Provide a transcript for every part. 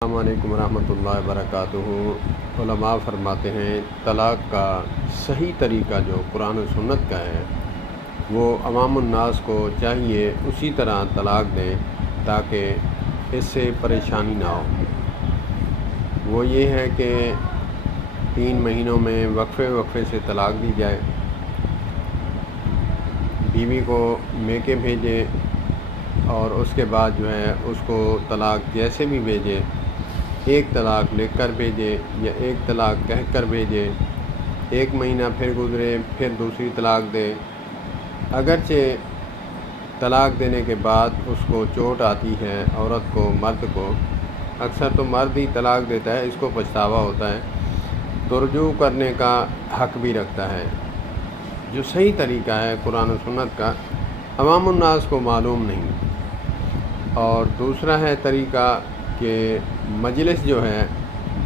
السلام علیکم ورحمۃ اللہ وبرکاتہ۔ علماء فرماتے ہیں طلاق کا صحیح طریقہ جو قرآن و سنت کا ہے وہ عوام الناس کو چاہیے اسی طرح طلاق دیں تاکہ اس سے پریشانی نہ ہو۔ وہ یہ ہے کہ 3 مہینوں میں وقفے سے طلاق دی جائے، بیوی کو میکے بھیجے اور اس کے بعد جو ہے اس کو طلاق جیسے بھی بھیجے، ایک طلاق لکھ کر بھیجے یا ایک طلاق کہہ کر بھیجے، 1 مہینہ پھر گزرے پھر دوسری طلاق دے۔ اگرچہ طلاق دینے کے بعد اس کو چوٹ آتی ہے عورت کو، مرد کو، اکثر تو مرد ہی طلاق دیتا ہے، اس کو پچھتاوا ہوتا ہے، تو رجوع کرنے کا حق بھی رکھتا ہے۔ جو صحیح طریقہ ہے قرآن و سنت کا عوام الناس کو معلوم نہیں۔ اور دوسرا ہے طریقہ کہ مجلس جو ہے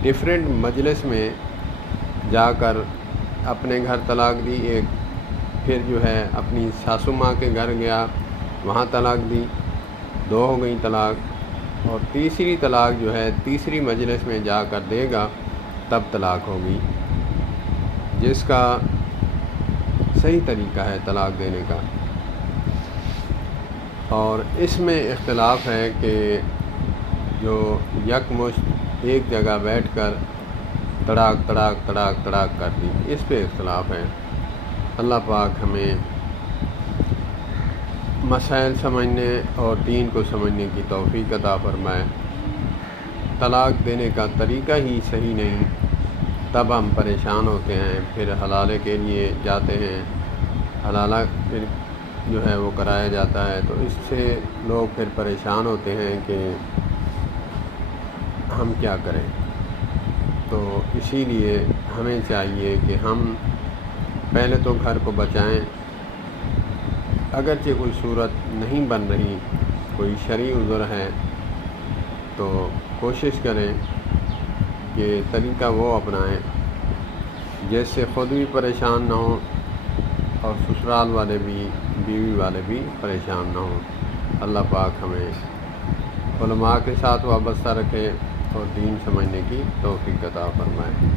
ڈیفرنٹ مجلس میں جا کر اپنے گھر طلاق دی، ایک پھر جو ہے اپنی ساسو ماں کے گھر گیا وہاں طلاق دی، 2 ہو گئی طلاق، اور تیسری طلاق جو ہے تیسری مجلس میں جا کر دے گا تب طلاق ہوگی، جس کا صحیح طریقہ ہے طلاق دینے کا۔ اور اس میں اختلاف ہے کہ جو یکمشت ایک جگہ بیٹھ کر تڑاک کر دی، اس پہ اختلاف ہے۔ اللہ پاک ہمیں مسائل سمجھنے اور دین کو سمجھنے کی توفیق عطا فرمائے۔ طلاق دینے کا طریقہ ہی صحیح نہیں، تب ہم پریشان ہوتے ہیں، پھر حلالے کے لیے جاتے ہیں، حلالہ پھر جو ہے وہ کرایا جاتا ہے، تو اس سے لوگ پھر پریشان ہوتے ہیں کہ ہم کیا کریں۔ تو اسی لیے ہمیں چاہیے کہ ہم پہلے تو گھر کو بچائیں، اگرچہ کوئی صورت نہیں بن رہی، کوئی شرعی عذر ہے، تو کوشش کریں کہ طریقہ وہ اپنائیں جس سے خود بھی پریشان نہ ہوں اور سسرال والے بھی، بیوی والے بھی پریشان نہ ہوں۔ اللہ پاک ہمیں علماء کے ساتھ وابستہ رکھے اور دین سمجھنے کی توفیق عطا فرمائے۔